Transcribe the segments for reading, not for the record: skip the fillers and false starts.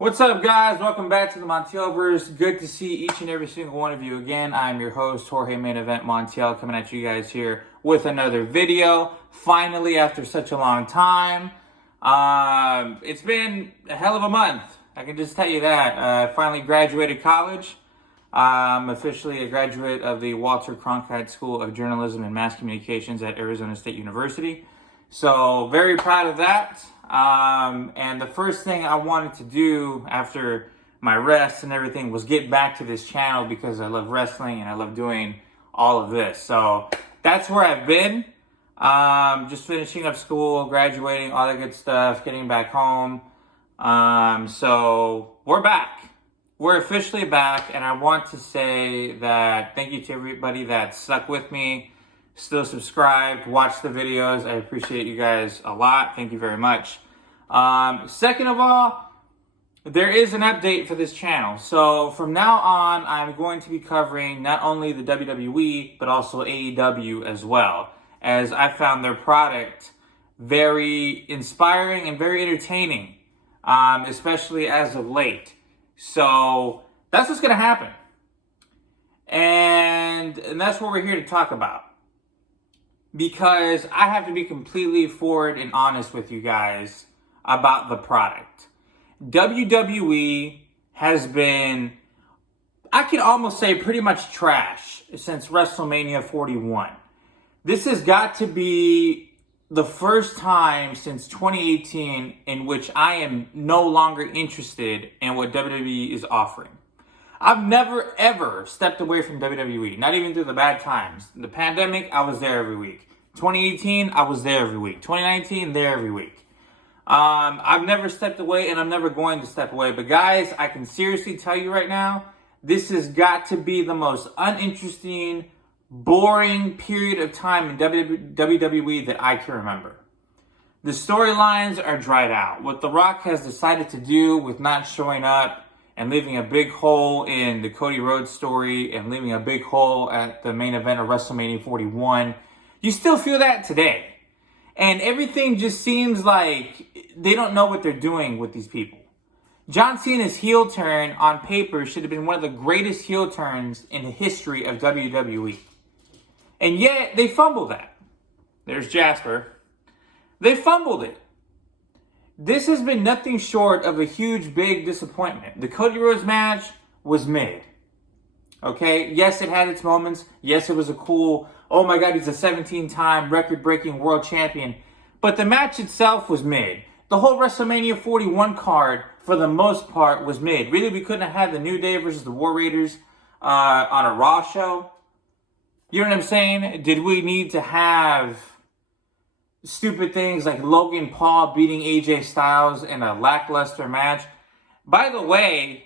What's up, guys? Welcome back to the Montielverse. Good to see each and every single one of you again. I'm your host, Jorge Main Event Montiel, coming at you guys here with another video. Finally, after such a long time. It's been a hell of a month. I can just tell you that. I finally graduated college. I'm officially a graduate of the Walter Cronkite School of Journalism and Mass Communications at Arizona State University. So, very proud of that. And the first thing I wanted to do after my rest and everything was get back to this channel because I love wrestling and I love doing all of this. So that's where I've been. Just finishing up school, graduating, all that good stuff, getting back home. So we're back. We're officially back, and I want to say that thank you to everybody that stuck with me, still subscribed, watched the videos. I appreciate you guys a lot. Thank you very much. Second of all, there is an update for this channel. So from now on, I'm going to be covering not only the WWE, but also AEW as well, as I found their product very inspiring and very entertaining, especially as of late. So that's what's going to happen. And that's what we're here to talk about. Because I have to be completely forward and honest with you guys about the product. WWE has been, I can almost say, pretty much trash since WrestleMania 41. This has got to be the first time since 2018 in which I am no longer interested in what WWE is offering. I've never, ever stepped away from WWE, not even through the bad times. The pandemic, I was there every week. 2018, I was there every week. 2019, there every week. I've never stepped away, and I'm never going to step away. But guys, I can seriously tell you right now, this has got to be the most uninteresting, boring period of time in WWE that I can remember. The storylines are dried out. What The Rock has decided to do with not showing up and leaving a big hole in the Cody Rhodes story and leaving a big hole at the main event of WrestleMania 41, you still feel that today. And everything just seems like they don't know what they're doing with these people. John Cena's heel turn on paper should have been one of the greatest heel turns in the history of WWE. And yet, they fumbled that. There's Jasper. They fumbled it. This has been nothing short of a huge, big disappointment. The Cody Rhodes match was mid. Okay? Yes, it had its moments. Yes, it was a cool, oh my God, he's a 17-time record-breaking world champion. But the match itself was mid. The whole WrestleMania 41 card, for the most part, was mid. Really, we couldn't have had the New Day versus the War Raiders on a Raw show. You know what I'm saying? Did we need to have stupid things like Logan Paul beating AJ Styles in a lackluster match? By the way,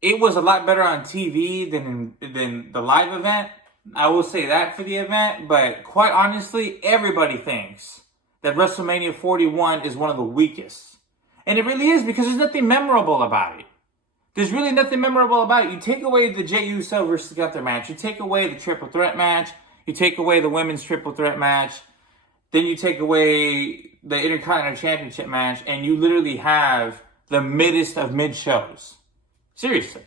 it was a lot better on TV than the live event. I will say that for the event, but quite honestly, everybody thinks that WrestleMania 41 is one of the weakest. And it really is, because there's nothing memorable about it. There's really nothing memorable about it. You take away the Jey Uso versus Gunther match. You take away the triple threat match. You take away the women's triple threat match. Then you take away the Intercontinental Championship match. And you literally have the middest of mid shows. Seriously.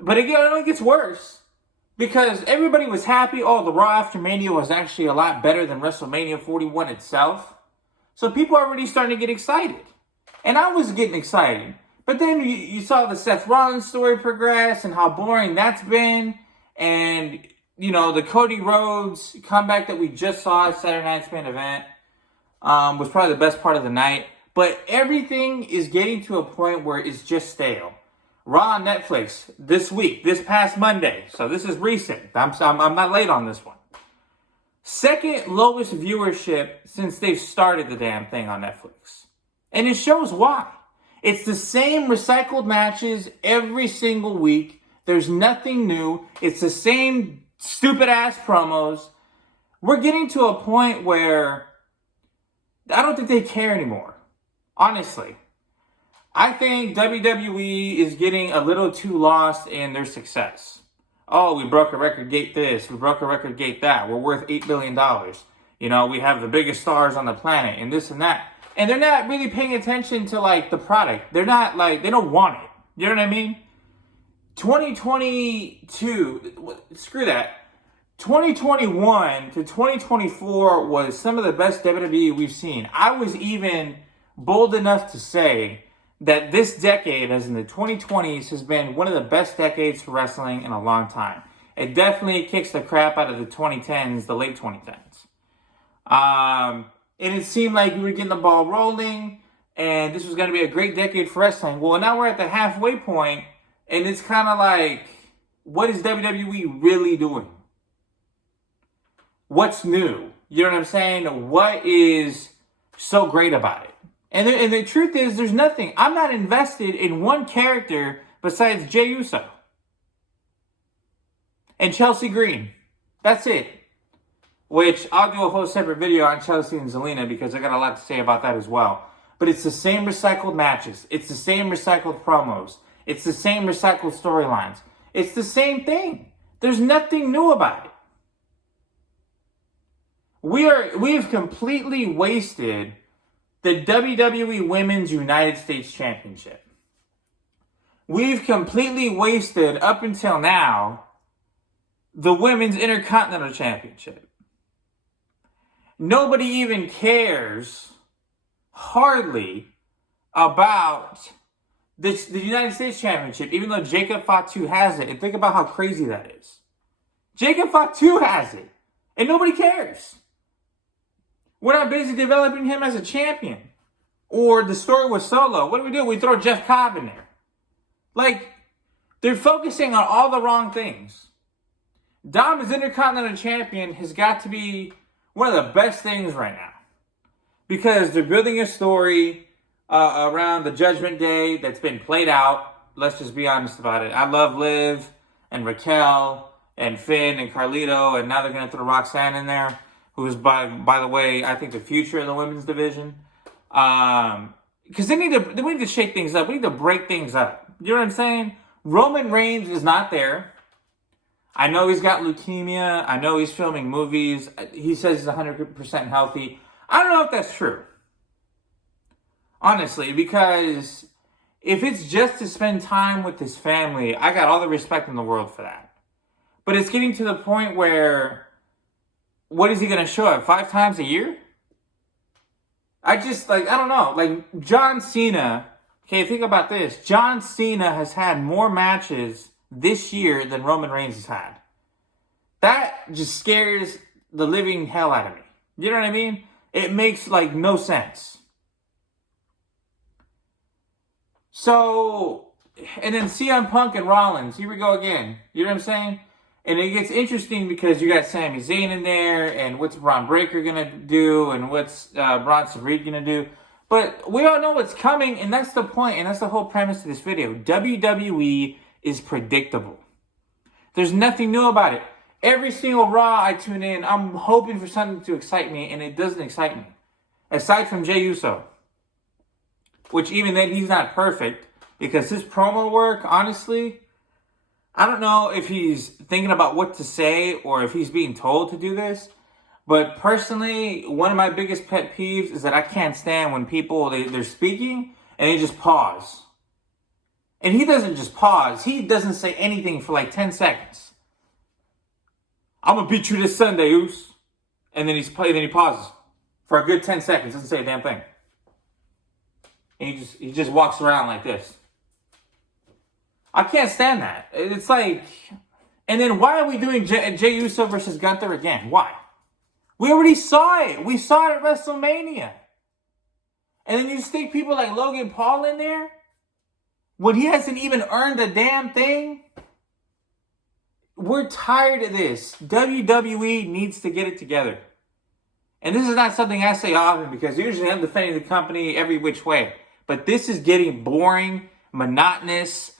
But again, it only gets worse. Because everybody was happy. Oh, the Raw after Mania was actually a lot better than WrestleMania 41 itself. So people are already starting to get excited. And I was getting excited. But then you saw the Seth Rollins story progress and how boring that's been. And, you know, the Cody Rhodes comeback that we just saw at Saturday Night's main event was probably the best part of the night. But everything is getting to a point where it's just stale. Raw on Netflix this week, this past Monday. So this is recent. I'm not late on this one. Second lowest viewership since they've started the damn thing on Netflix. And it shows why. It's the same recycled matches every single week. There's nothing new. It's the same stupid-ass promos. We're getting to a point where I don't think they care anymore. Honestly. I think WWE is getting a little too lost in their success. Oh, we broke a record gate this. We broke a record gate that. We're worth $8 billion. You know, we have the biggest stars on the planet and this and that. And they're not really paying attention to, like, the product. They're not, like, they don't want it. You know what I mean? 2022, screw that. 2021 to 2024 was some of the best WWE we've seen. I was even bold enough to say that this decade, as in the 2020s, has been one of the best decades for wrestling in a long time. It definitely kicks the crap out of the 2010s, the late 2010s. And it seemed like we were getting the ball rolling, and this was going to be a great decade for wrestling. Well, now we're at the halfway point, and it's kind of like, what is WWE really doing? What's new? You know what I'm saying? What is so great about it? And the truth is, there's nothing. I'm not invested in one character besides Jey Uso and Chelsea Green. That's it. Which I'll do a whole separate video on Chelsea and Zelina because I got a lot to say about that as well. But it's the same recycled matches. It's the same recycled promos. It's the same recycled storylines. It's the same thing. There's nothing new about it. We've completely wasted the WWE Women's United States Championship. We've completely wasted, up until now, the Women's Intercontinental Championship. Nobody even cares, hardly, about the United States Championship, even though Jacob Fatu has it. And think about how crazy that is. Jacob Fatu has it, and nobody cares. We're not busy developing him as a champion. Or the story with Solo. What do? We throw Jeff Cobb in there. Like, they're focusing on all the wrong things. Dom as Intercontinental Champion has got to be one of the best things right now. Because they're building a story around the Judgment Day that's been played out. Let's just be honest about it. I love Liv and Raquel and Finn and Carlito. And now they're going to throw Roxanne in there. Who's, by the way, I think the future of the women's division. Because they need to shake things up. We need to break things up. You know what I'm saying? Roman Reigns is not there. I know he's got leukemia. I know he's filming movies. He says he's 100% healthy. I don't know if that's true. Honestly, because if it's just to spend time with his family, I got all the respect in the world for that. But it's getting to the point where, what is he going to show up 5 times a year? I don't know. Like, John Cena, okay, think about this. John Cena has had more matches this year than Roman Reigns has had. That just scares the living hell out of me. You know what I mean? It makes, like, no sense. So, and then CM Punk and Rollins, here we go again. You know what I'm saying? And it gets interesting because you got Sami Zayn in there, and what's Braun Breaker going to do, and what's Bronson Reed going to do. But we all know what's coming, and that's the point, and that's the whole premise of this video. WWE is predictable. There's nothing new about it. Every single Raw I tune in, I'm hoping for something to excite me, and it doesn't excite me. Aside from Jey Uso. Which even then, he's not perfect, because his promo work, honestly, I don't know if he's thinking about what to say or if he's being told to do this. But personally, one of my biggest pet peeves is that I can't stand when people, they're speaking and they just pause. And he doesn't just pause. He doesn't say anything for like 10 seconds. I'm going to beat you this Sunday, Oos. And then he pauses for a good 10 seconds. Doesn't say a damn thing. And he just walks around like this. I can't stand that. It's like, and then why are we doing Jey Uso versus Gunther again? Why? We already saw it. We saw it at WrestleMania. And then you stick people like Logan Paul in there when he hasn't even earned a damn thing. We're tired of this. WWE needs to get it together. And this is not something I say often because usually I'm defending the company every which way. But this is getting boring, monotonous,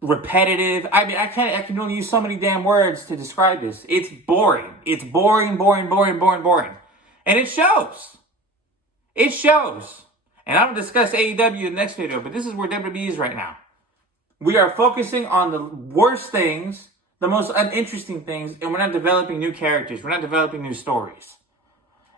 repetitive. I mean, I can only use so many damn words to describe this. It's boring. It's boring. And it shows. It shows. And I'm going to discuss AEW in the next video, but this is where WWE is right now. We are focusing on the worst things, the most uninteresting things, and we're not developing new characters. We're not developing new stories.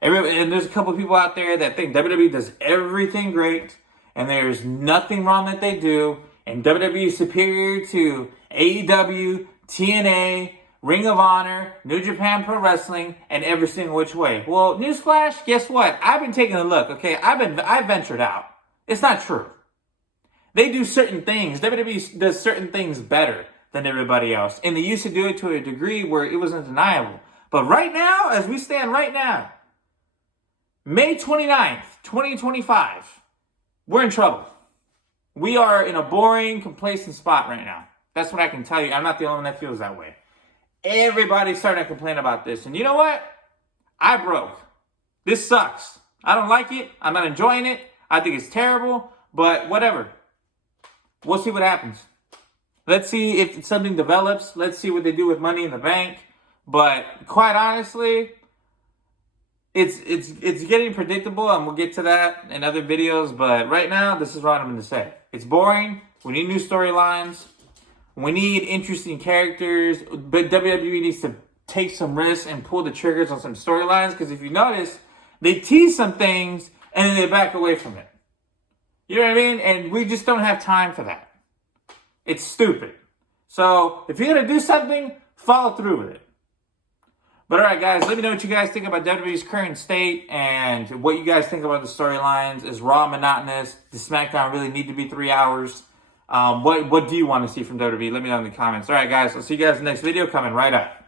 And there's a couple of people out there that think WWE does everything great, and there's nothing wrong that they do, and WWE is superior to AEW, TNA, Ring of Honor, New Japan Pro Wrestling, and every single which way. Well, newsflash, guess what? I've been taking a look, okay? I've ventured out. It's not true. They do certain things. WWE does certain things better than everybody else. And they used to do it to a degree where it was undeniable. But right now, as we stand right now, May 29th, 2025, we're in trouble. We are in a boring, complacent spot right now. That's what I can tell you. I'm not the only one that feels that way. Everybody's starting to complain about this. And you know what? I broke. This sucks. I don't like it. I'm not enjoying it. I think it's terrible. But whatever. We'll see what happens. Let's see if something develops. Let's see what they do with Money in the Bank. But quite honestly, it's getting predictable, and we'll get to that in other videos. But right now, this is what I'm going to say. It's boring. We need new storylines. We need interesting characters. But WWE needs to take some risks and pull the triggers on some storylines. Because if you notice, they tease some things and then they back away from it. You know what I mean? And we just don't have time for that. It's stupid. So if you're going to do something, follow through with it. But all right, guys, let me know what you guys think about WWE's current state and what you guys think about the storylines. Is Raw monotonous? Does SmackDown really need to be 3 hours? What do you want to see from WWE? Let me know in the comments. All right, guys, I'll see you guys in the next video coming right up.